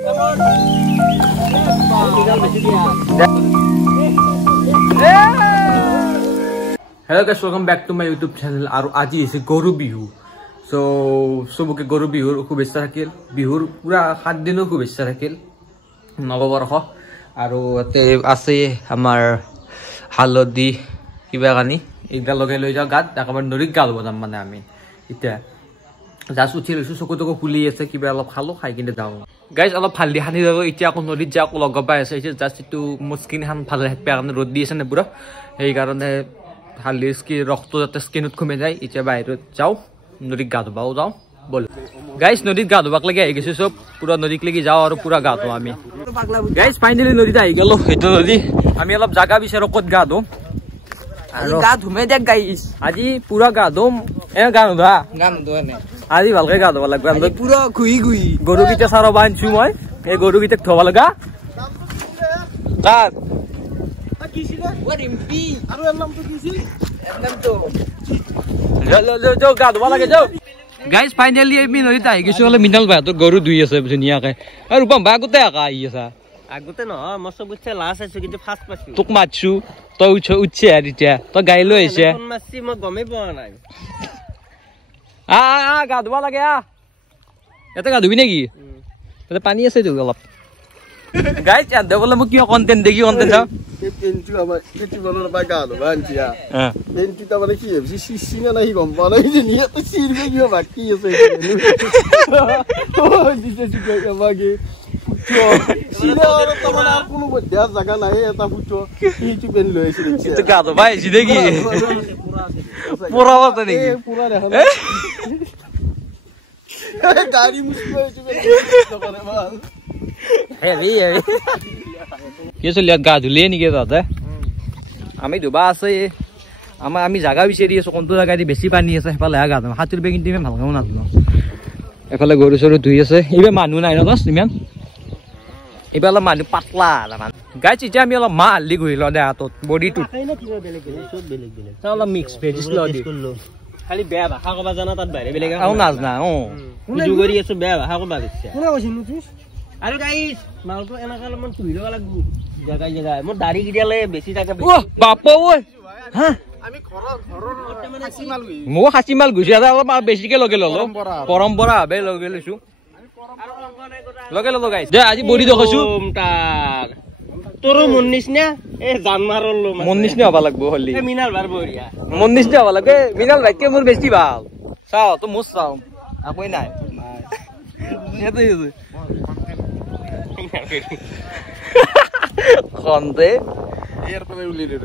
Hello guys, welcome back to my YouTube channel. Aru aji is Goru Bihu. So sobuke Goru Bihur shubhechha thakil. Bihur pura 7 dino shubhechha thakil. Noboborho aru ate ase amar halodi kiba gani igda logai loi jao gat akabar norik gal bodam mane ami eta jasu chilisu soko toko puli ase kiba alop khalo khai kinde jao guys alop phaldi hani jabo eta akon norit ja ko log pai ase just to muskin han phal het pe akon rod di ase ne pura ei karone haldi ski rokto jate skinut khume jai eta bairo jao norik gat bao jao bol guys norit gat bak lagi ai gesu sob pura norik lagi jao aru pura gat ami guys finally norit ai gelo eto nodi ami alop jaga bisaro kot gat Aji gak dhume dek guys. Aji pura gak dhum. Gak nudha. Gak nudha ne. Aji balke gak dhum lagu. Aji pura gui. Goru kita saro banchu moi. Goru kita thoba laga. Gak. Kisi le? Gua rimpi. Aru enam tu kisi. Enam tu. Jo gak dhum lagi jo. Guys finally ami norit ai gisu ole minal ba to goru dui ase dunia kai. Aru bam ba gute ka ai asa. Agute no moso buche last ase kintu fast pasu. Tuk machu. To uche aritia to gailo ese masi mo gome poa nai ga dua lage eta ga dubi negi eta pani ase tu olop guys ya debole mo kiyo content deki content sa pentu aba pentu bolo ba ga do banchi ya pentu ta bale ki si na nahi gom ba nahi je ni to sir me kiyo baki ase oh dise si ga ba ge Sila orang teman aku nu buat dia jaga naik eta pucuk itu ben lo isi itu kado baik sih degi pura apa nih pura deh gari musuh itu ben heavy ये लिया गाधु ले नहीं गया था आमी दुबा আছে আমি জায়গা বিচাৰি আছো কোনটো জায়গা দি বেছি পানী আছে হেফালে আগা দাম 70 रुपए কিন্তু ইমান ভালকৈ নাজানো এফালে গৰু চৰু ধুই আছে ইবে মানুহ নাই ন দস ইমান Ibala manu patla laman. Guys, ini kami ala mal di gui lo dah atot body tu. Kalau mix veggies lo di. Kali beba, aku bazana tad bare. Aku nazna, Juga dia tu beba, aku bazis. Mana masih nutus? Aduh guys, mal tu enak kalau man tuh kalau lagu jaga. Mau dari kita le, besi jaga. Wah, bapa woi. Hah? Ami Mau hasimal gue. Siapa kalau mal besi ke lo. Porompora, be lo su. Loge guys. Dia aji body dekhaisu. Tak. Toro 19 nya janmarol lo. 19 nya apa lagbo holi. Minal bar boria. 19 nya apa lagbe? Minal bhai ke mur besti bal. Sao to mus sao. Akoi nai. Eto isu. Khonte. Air pore uli de.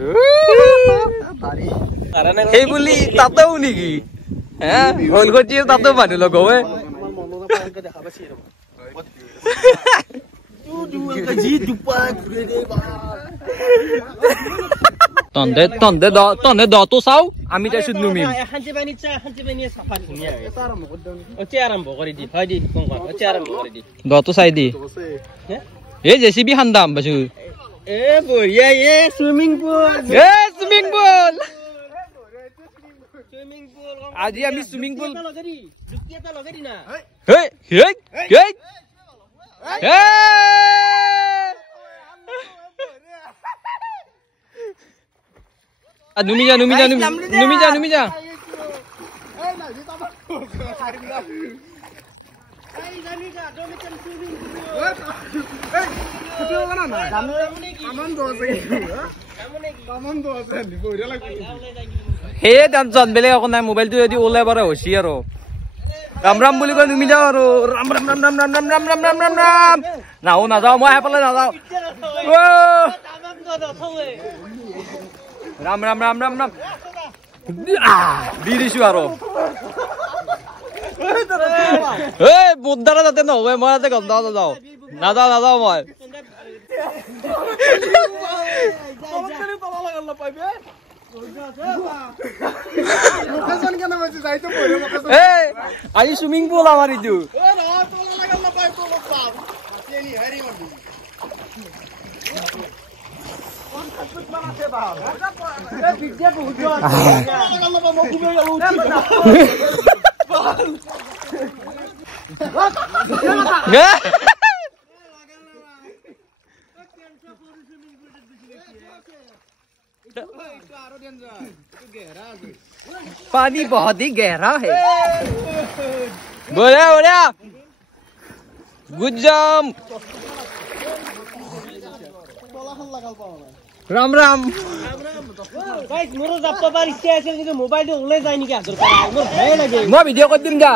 Tari. Karane ei buli tatau niki. Ha? Hol gochi tatau banu logowe. Tonde do to sao ami ta sud numi hanche bani safar dunia oche arambo kori di haji kongkon oche arambo kori di do to sai di JCB handam basu boya swimming pool aji ami swimming pool Dukita logadi na hey Numija. Hey, dan John beli aku naik mobil tu jadi oleh bara hoshi aro. Ram boli kau numija aro. Ram. Nah, na jao mau apa na jao. Wow. Ram. Diri suaro. Buddha jate no, moi jate gam da jao. Na jao moi. Ayo swimming pool amar itu. पानी बहुत ही गहरा है बढ़िया बढ़िया good job Ram Ram guys मोरो जाप पार इच्छा আছে কিন্তু মোবাইলটো ওলাই যায় নেকি হাতৰ পৰা মোৰ ভয় লাগে মই ভিডিও কৰি দিম যা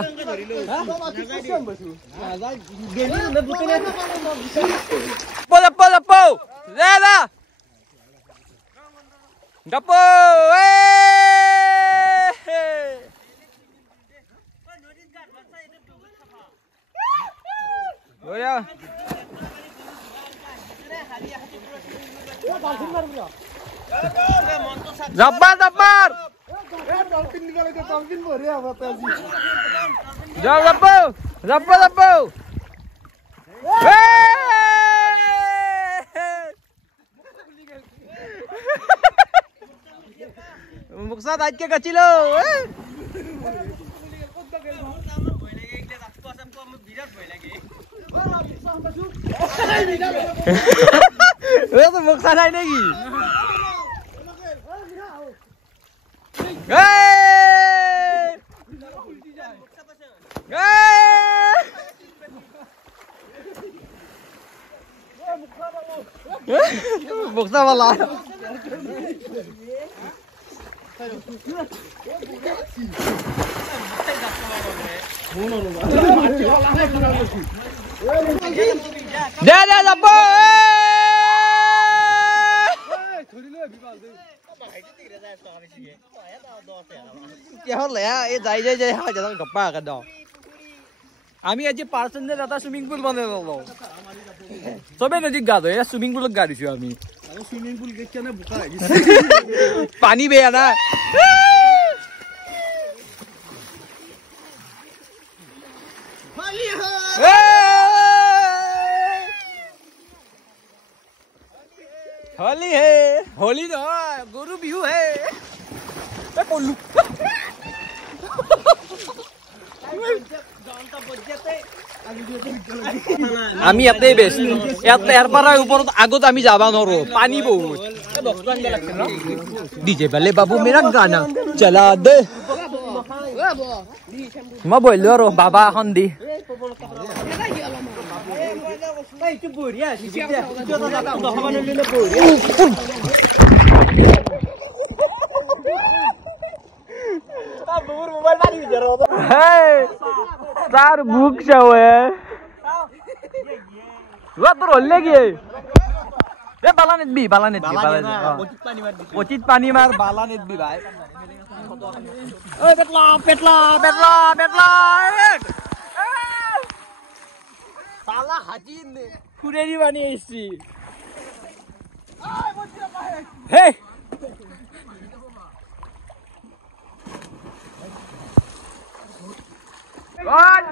Dapo dapo Zela Dapo Boleh Zabar zabar Jauh zapo Zapo zapo Muksa tadi ke kecil lo. Itu muksa naik lagi. Muksa malah. Dah apa? क्या हो लया ये जाई जाई जाई हाँ जरा गप्पा कर दो आमी आज पार्सन ने जाता स्विमिंग पूल बने लो सबे नजीक गा दो यार स्विमिंग पूल गा दियो आमी स्विमिंग पूल के क्या ना बुका है पानी बे है ना होली है होली तो गुरु बिहू है बोलू আমি ইয়াতে বেশ ইয়াতে এর পারা উপর আগত আমি যাবা নরো পানি বহুত ডিজে বালে বাবু মেরা গানা চলা দে মা বইলো র বাবা এখন দি तार भूख है वो तो रोल लेगी ये बाला नेट भी उचित पानी मार बाला नेट भी भाई ओए पेटला पेटला पेटला पेटला साला हाजिन कुरेरी बनी इसी हे God,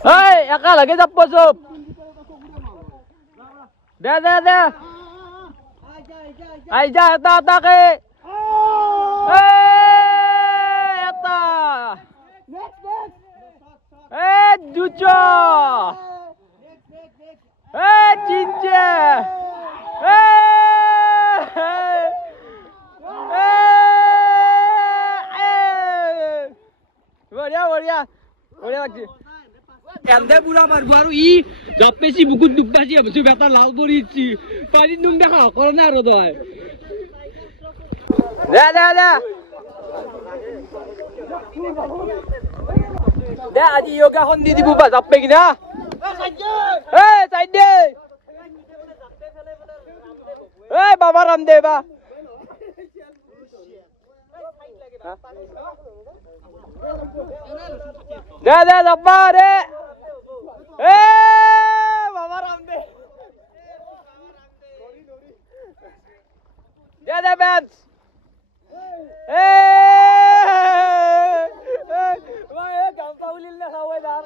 hey, akal lagi siapa sob? Dah. Aja, ta ke. Hey, ta. Hey, Jujo. Hey, Cinca. Anda pura baru i, jape si buku dubda si, abis itu beta laut bori si, pagi nung dah korona rodo ay. Dah. Dah aji yoga kondi di buka jape gina. Hey, side. Hey, Baba Ramdev ba. Dah sabar deh. Baba Ramdev. Dah Benz. Wah, gampang ulil na kawai dar.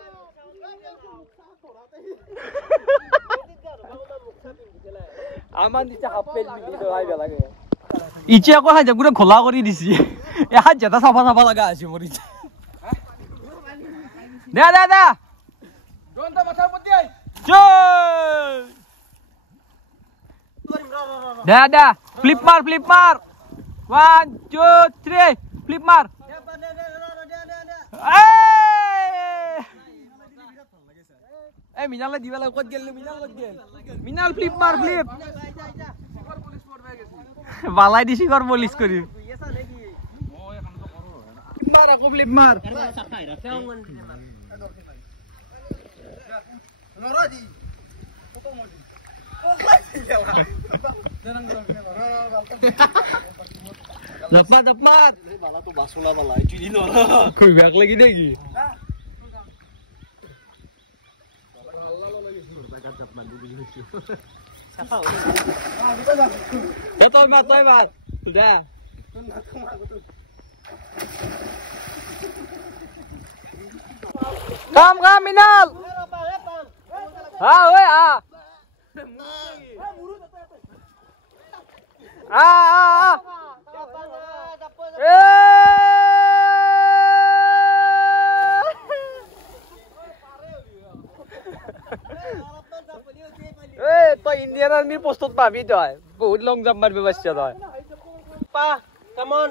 Aman di hapel video ay lagi. Ichi aku aja gua khola kori disi. Haja jata safa laga ashi mori. Dah. Donta masal putih. De flip মাৰ 1 2 3 flip মাৰ এই মিনালে দিবালে কত গেল মিনাল flip মাৰ flip বালাই দিছি কৰ পুলিশ কৰি মাৰ আকৌ ফ্লিপ মাৰ নৰাদি Dapat bala tu basula bala itu di nora kau biak lagi lagi betul mat sudah kam Minal woi তই ইন্ডিয়ান আৰ্মিৰ পোষ্টত পাবি তই বহুত লং জাম্প মাৰিব পাৰিছ তই পা কাম অন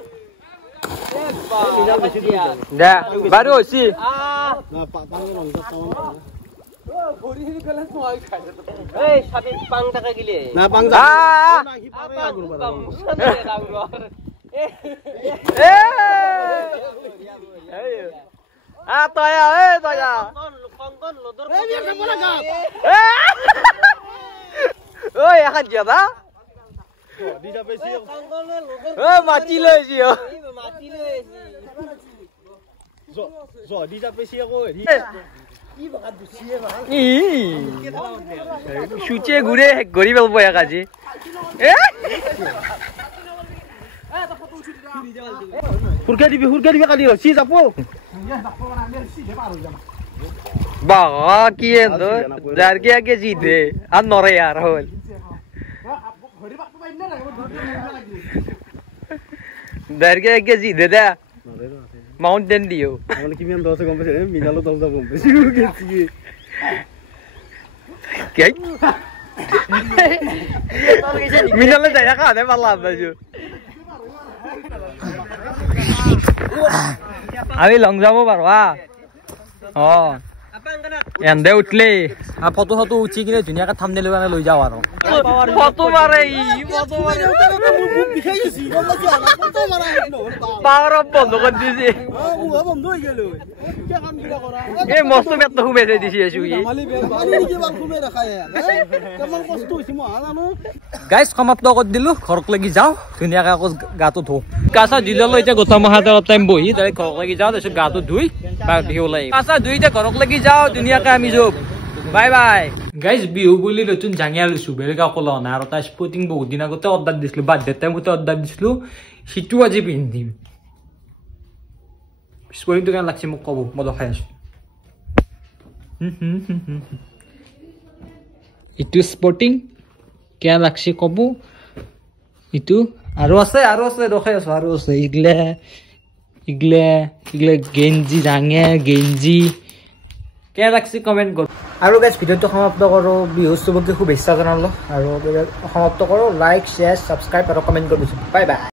দে বাৰু হৈছে এই সাবি পাং টাকা গিলে না পাং যা তই কংকন লদৰ ঐ এখন জিয়া দিদা বেছি কংকন লদৰ মাটি লৈছি মাটি লৈছি দিদা বেছি আকৌ কি বকাত দুছিয়ে সুচে ঘুরে গরি বলবো এক আজি হুরকা দিবি কালি রছি যাবো বাবা কি এতো যার কি আগে জিতে আর নরে यार হল যার কি আগে জিতে দে মাউন্টেন দিও মানে কি মিয়ান 10 কম পেছে মিনালো 10 কম পেছে গেছি কে মিনালে যায়া খানে পারলাম না জু আমি লং যাব পারবা এন্দে উঠলে ফটো উঠি কিনে ধুনীয়াকে থামনেল কাৰণে লৈ যাও আৰু ফটো মাৰে পাৱাৰ অফ বন্ধ কৰি দিছে এই মস্ত পেট খুবেছে দিছে গাইজ সমাপ্ত কৰি দিলো ঘৰত লাগি যাওঁ ধুনীয়াকে আকৌ গাটো ধুওঁ কাঁচা দিলেও এতিয়া গোটা মাহতে অলপ টাইম বহি ডাইৰেক্ট ঘৰত লাগি যাওঁ তাৰপিছত গাটো ধুই কাঁচা ধুই এতিয়া ঘৰত লাগি যাওঁ ধুনীয়াকে আমি যাম বাই বাই গাইজ বিহু বুলি নতুন জাঙিয়া লৈছো বেলেগ অকল অনা আৰু তাৰ স্পৰ্টিং বহুত দিন আগতে অৰ্ডাৰ দিছিলো বাৰ্থডে টাইমতে অৰ্ডাৰ দিছিলো সিটো আজি পিন্ধিম স্পৰ্টিংটো কেনে লাগছে মোক ক'ব মই দেখাই আছো ইটো স্পৰ্টিং কেনে লাগছে ক'ব ইটো আৰু আছে দেখাই আছো আৰু আছে ইগলে গেঞ্জি জাঙিয়া গেঞ্জি কেনে লাগছে কমেণ্ট কৰ আৰু গাইজ ভিডিঅ'টো সমাপ্ত কৰোঁ বিহু চবকে শুভেচ্ছা জনালোঁ আৰু সমাপ্ত কৰোঁ লাইক শ্বেয়াৰ ছাবস্ক্ৰাইব আৰু কমেণ্ট কৰিছোঁ বাই বাই